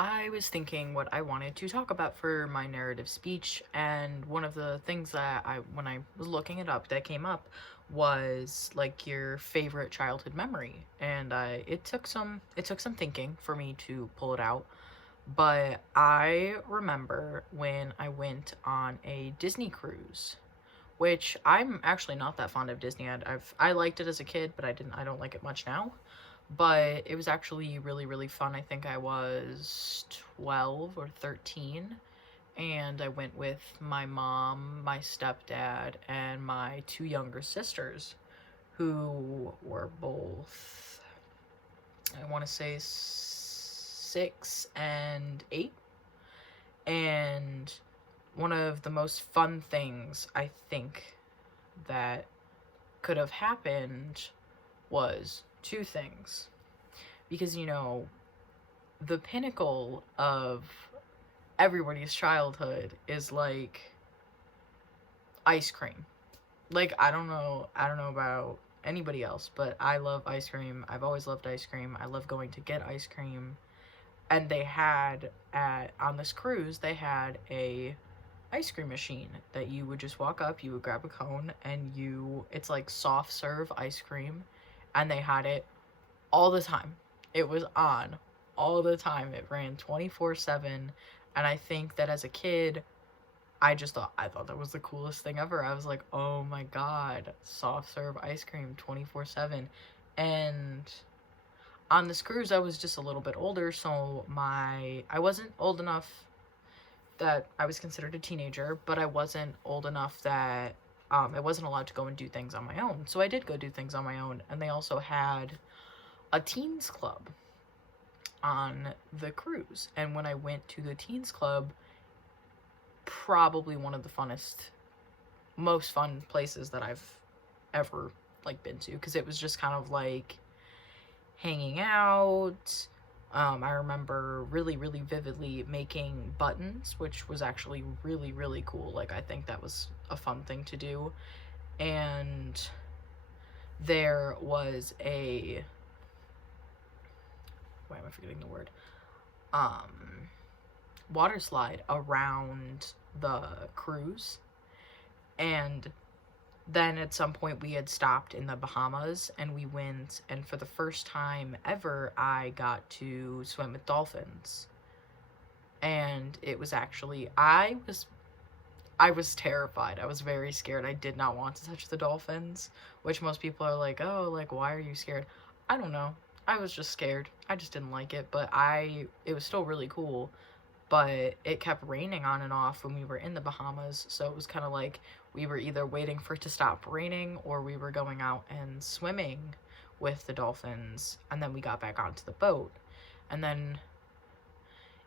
I was thinking what I wanted to talk about for my narrative speech, and one of the things that when I was looking it up, that came up was like your favorite childhood memory, and it took some thinking for me to pull it out. But I remember when I went on a Disney cruise, which I'm actually not that fond of Disney. I liked it as a kid, but I don't like it much now. But it was actually really, really fun. I think I was 12 or 13, and I went with my mom, my stepdad, and my two younger sisters, who were both, I want to say, 6 and 8. And one of the most fun things I think that could have happened was two things. Because, the pinnacle of everybody's childhood is like ice cream. Like, I don't know about anybody else, but I love ice cream. I've always loved ice cream. I love going to get ice cream. And they had on this cruise, they had a ice cream machine that you would just walk up, you would grab a cone, and it's like soft serve ice cream, and they had it all the time. It was on all the time. It ran 24/7, and I think that as a kid, I thought that was the coolest thing ever. I was like, "Oh my god, soft serve ice cream 24/7." And on this cruise, I was just a little bit older, so I wasn't old enough that I was considered a teenager, but I wasn't old enough that I wasn't allowed to go and do things on my own. So I did go do things on my own, and they also had a teens club on the cruise. And when I went to the teens club, probably one of the most fun places that I've ever like been to, because it was just kind of like hanging out. I remember really, really vividly making buttons, which was actually really, really cool. Like, I think that was a fun thing to do. And there was why am I forgetting the word? Water slide around the cruise. And then at some point we had stopped in the Bahamas, and we went, and for the first time ever I got to swim with dolphins. And it was actually I was terrified. I was very scared. I did not want to touch the dolphins, which most people are like, "Oh, like why are you scared?" I don't know. I was just scared. I just didn't like it, but it was still really cool. But it kept raining on and off when we were in the Bahamas, so it was kind of like we were either waiting for it to stop raining, or we were going out and swimming with the dolphins, and then we got back onto the boat. And then,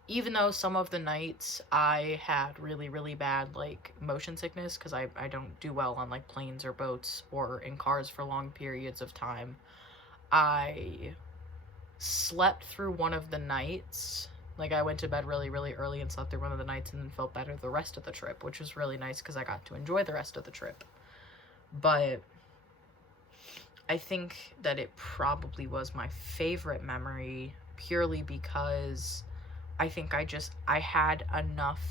even though some of the nights I had really, really bad like motion sickness, because I don't do well on like planes or boats or in cars for long periods of time, I slept through one of the nights. Like, I went to bed really, really early and slept through one of the nights, and then felt better the rest of the trip, which was really nice because I got to enjoy the rest of the trip. But I think that it probably was my favorite memory, purely because I think I had enough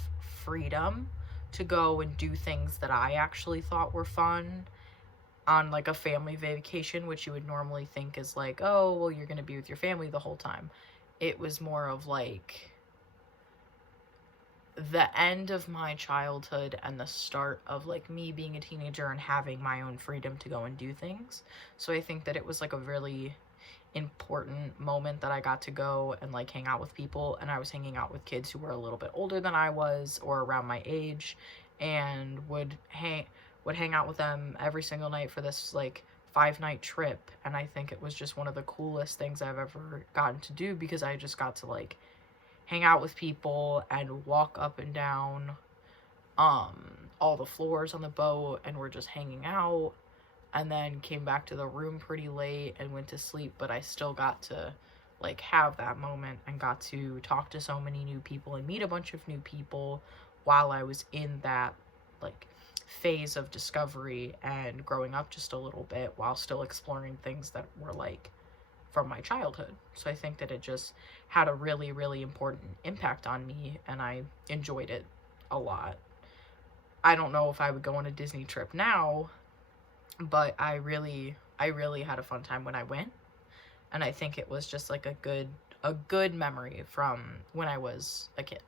freedom to go and do things that I actually thought were fun on like a family vacation, which you would normally think is like, oh, well, you're going to be with your family the whole time. It was more of like the end of my childhood and the start of like me being a teenager and having my own freedom to go and do things. So I think that it was like a really important moment that I got to go and like hang out with people, and I was hanging out with kids who were a little bit older than I was or around my age, and would hang out with them every single night for this like 5-night trip. And I think it was just one of the coolest things I've ever gotten to do, because I just got to like hang out with people and walk up and down all the floors on the boat, and we're just hanging out, and then came back to the room pretty late and went to sleep. But I still got to like have that moment and got to talk to so many new people and meet a bunch of new people while I was in that like phase of discovery and growing up just a little bit, while still exploring things that were like from my childhood. So I think that it just had a really, really important impact on me, and I enjoyed it a lot. I don't know if I would go on a Disney trip now, but I really had a fun time when I went. And I think it was just like a good memory from when I was a kid.